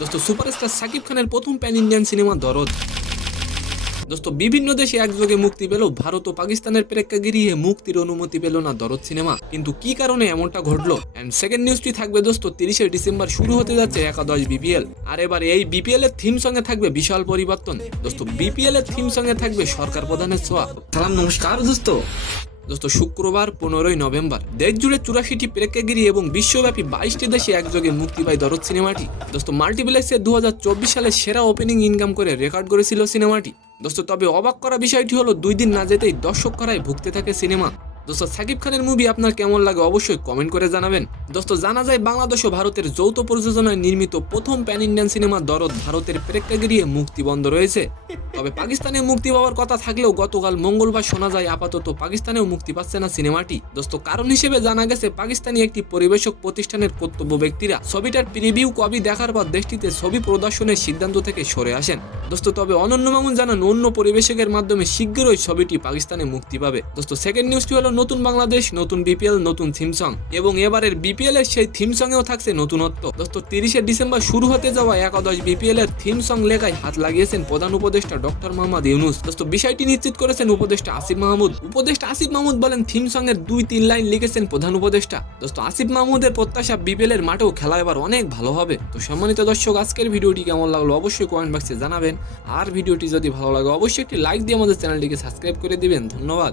দোস্ত সুপারস্টার সাকিব খানের প্রথম প্যান ইন্ডিয়ান সিনেমা দরদ। দোস্ত বিভিন্ন দেশে একযোগে মুক্তি পেল, ভারত ও পাকিস্তানের প্রেক্ষাগৃহে মুক্তির অনুমতি পেল না দরদ সিনেমা। কিন্তু কি কারণে এমনটা ঘটলো? এন্ড সেকেন্ড নিউজটি থাকবে দোস্ত 30শে ডিসেম্বর শুরু হতে যাচ্ছে একাদশ বিপিএল। আর এবার এই বিপিএল এর থিম সঙ্গে থাকবে বিশাল পরিবর্তন। দোস্ত বিপিএল এর থিম সঙ্গে থাকবে সরকার প্রধানের ছোঁয়া। সালাম নমস্কার দোস্ত। দোস্ত শুক্রবার 15ই নভেম্বর দেশ জুড়ে 84টি প্রেক্ষাগৃহ এবং বিশ্বব্যাপী 22টি দেশে একযোগে মুক্তি পায় দরদ সিনেমাটি। দোস্ত মাল্টিপ্লেক্সে 2024 সালে সেরা ওপেনিং ইনকাম করে রেকর্ড করেছিল সিনেমাটি। দোস্ত তবে অবাক করা বিষয়টি হলো 2 দিন না যেতেই দর্শক করায় ভুগতে থাকে সিনেমা। দোস্ত সাকিব খানের মুভি আপনার কেমন লাগে অবশ্যই কমেন্ট করে জানাবেন। দোস্ত জানা যায় বাংলাদেশ ও ভারতের যৌথ প্রযোজনায় নির্মিত প্রথম প্যান ইন্ডিয়ান সিনেমা দরদ ভারতের প্রেক্ষাগৃহে মুক্তি বন্ধ রয়েছে। তবে পাকিস্তানে মুক্তি পাওয়ার কথা থাকলেও গতকাল মঙ্গলবার শোনা যায় আপাতত পাকিস্তানেও মুক্তি পাচ্ছে না সিনেমাটি। দোস্ত কারণ হিসেবে জানা গেছে পাকিস্তানি একটি পরিবেশক প্রতিষ্ঠানের কর্তব্য ব্যক্তিরা ছবিটার প্রিভিউ কপি দেখার পর দেশটিতে ছবি প্রদর্শনের সিদ্ধান্ত থেকে সরে আসেন। দোস্ত তবে অনন্য মামুন জানান অন্য পরিবেশকের মাধ্যমে শীঘ্রই ছবিটি পাকিস্তানে মুক্তি পাবে। দোস্ত সেকেন্ড নিউজটি হলো নতুন বাংলাদেশ, নতুন বিপিএল, নতুন থিম সং এবং এবারের বিপিএল এর সেই থিম সঙ্গেও থাকছে নতুনত্ব। দোস্ত 30শে ডিসেম্বর শুরু হতে যাওয়া একাদশ বিপিএল এর থিম সং লেখায় হাত লাগিয়েছেন প্রধান উপদেষ্টা ডক্টর মোহাম্মদ ইউনুস। দোস্ত বিষয়টি নিশ্চিত করেছেন উপদেষ্টা আসিফ মাহমুদ। উপদেষ্টা আসিফ মাহমুদ বলেন থিম সং এর 2-3 লাইন লিখেছেন প্রধান উপদেষ্টা। দোস্ত আসিফ মাহমুদের প্রত্যাশা বিপিএল এর মাঠেও খেলা এবার অনেক ভালো হবে। তো সম্মানিত দর্শক, আজকের ভিডিওটি কেমন লাগলো অবশ্যই কমেন্ট বক্সে জানাবেন। আর ভিডিওটি যদি ভালো লাগে অবশ্যই একটি লাইক দিয়ে আমাদের চ্যানেলটিকে সাবস্ক্রাইব করে দিবেন। ধন্যবাদ।